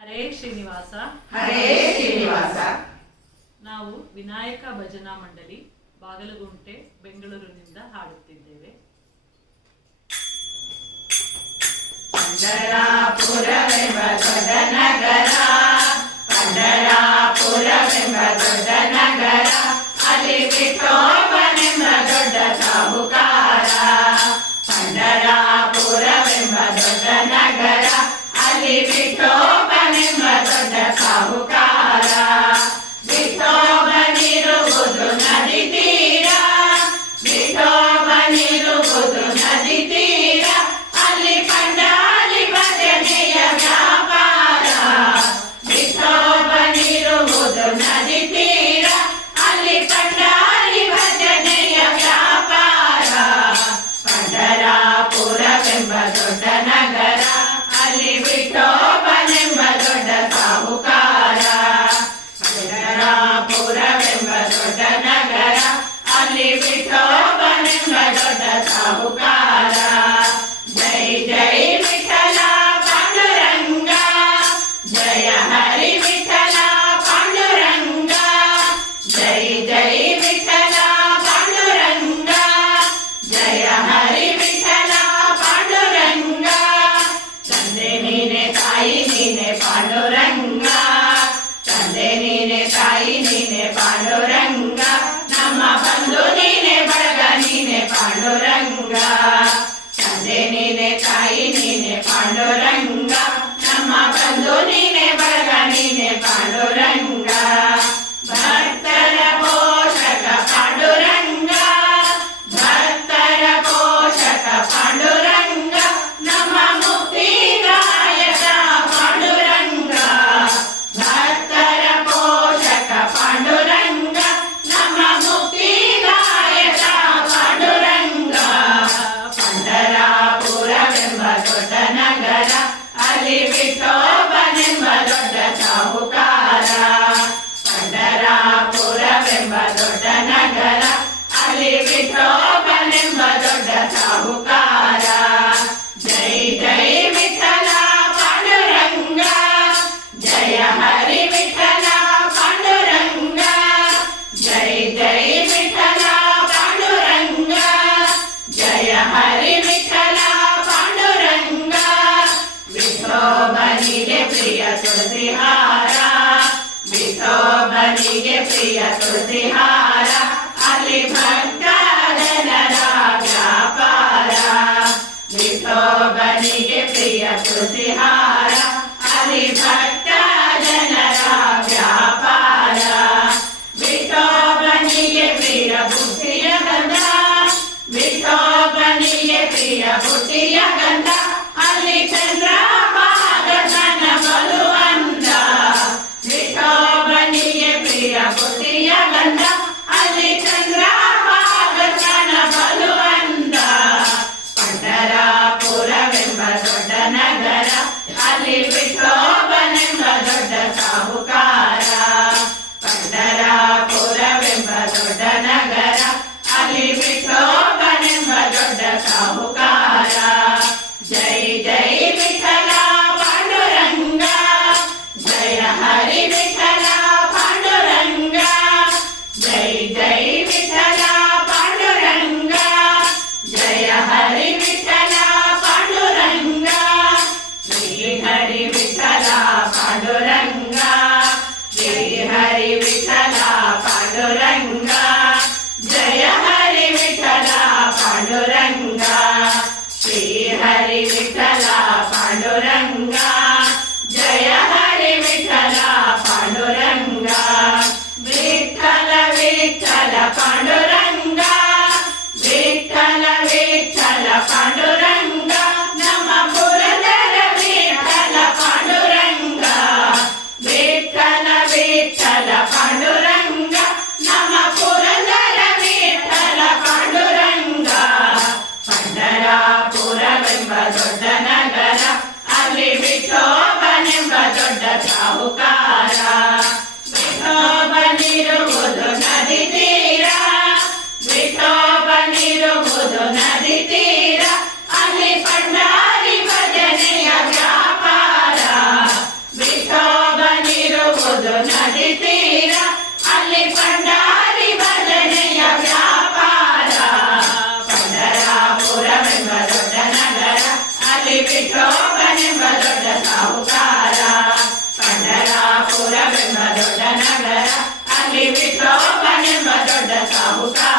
ಹರೇ ಶ್ರೀನಿವಾಸ. ಹರೇ ಶ್ರೀನಿವಾಸ. ನಾವು ವಿನಾಯಕ ಭಜನಾ ಮಂಡಳಿ ಬಾಗಲಗುಂಟೆ ಬೆಂಗಳೂರಿನಿಂದ ಹಾಡುತ್ತಿದ್ದೇವೆ. ಪಂಡರಾಪುರವೆಂಬ ದೊಡ್ಡ ನಗರ ಅಲ್ಲಿ ದೊಡ್ಡ Essa boca ನಿಂಬ ದೊಡ್ಡ ಸಾಹುಕಾರ ಜೈ ಜೈ ವಿಠಲ ಪಾಂಡುರಂಗ ಜಯ ಹರಿ ವಿಠಲ ಪಾಂಡುರಂಗ ಜೈ ಜೈ ವಿಠಲ ಪಾಂಡುರಂಗ ಜಯ ಹರಿ ವಿಠಲ ಪಾಂಡುರಂಗ ವಿಠೋಬನಿಗೆ ಪ್ರಿಯ ತುಳಸಿಹಾರ ವಿಠೋಬನಿಗೆ ಪ್ರಿಯ ತುಳಸಿಹಾರ ಅಲ್ಲಿ ಭಕ್ತ ಯೋಗನಿಗೆ ಪ್ರಿಯ ಕೃತಿಹಾರ ಅಲಿ ಭಕ್ತ ಜನರ ವ್ಯಾಪಾರ ವಿಠೋಬನಿಗೆ ಪ್ರಿಯ ಬುದ್ಧಿಯ ಗಂಧ ವಿಠೋಬನಿಗೆ ಪ್ರಿಯ ಬುದ್ಧಿಯ ಗಂಧ ಅಲ್ಲಿ ಚಂದ್ರ ಭಾಗತನ ಬಲುವಂದ ವಿಠೋಬನಿಗೆ ಪ್ರಿಯ ಬುದ್ಧಿಯ ಗಂಧ Yes. ವಿಠೋಬನೆಂಬ ದೊಡ್ಡ ಸಾಹುಕಾರ ಪಂಡರಾಪುರವೆಂಬ ದೊಡ್ಡ ನಗರ ಅಲ್ಲಿ ವಿಠೋಬನೆಂಬ ದೊಡ್ಡ ಸಾಹುಕಾರ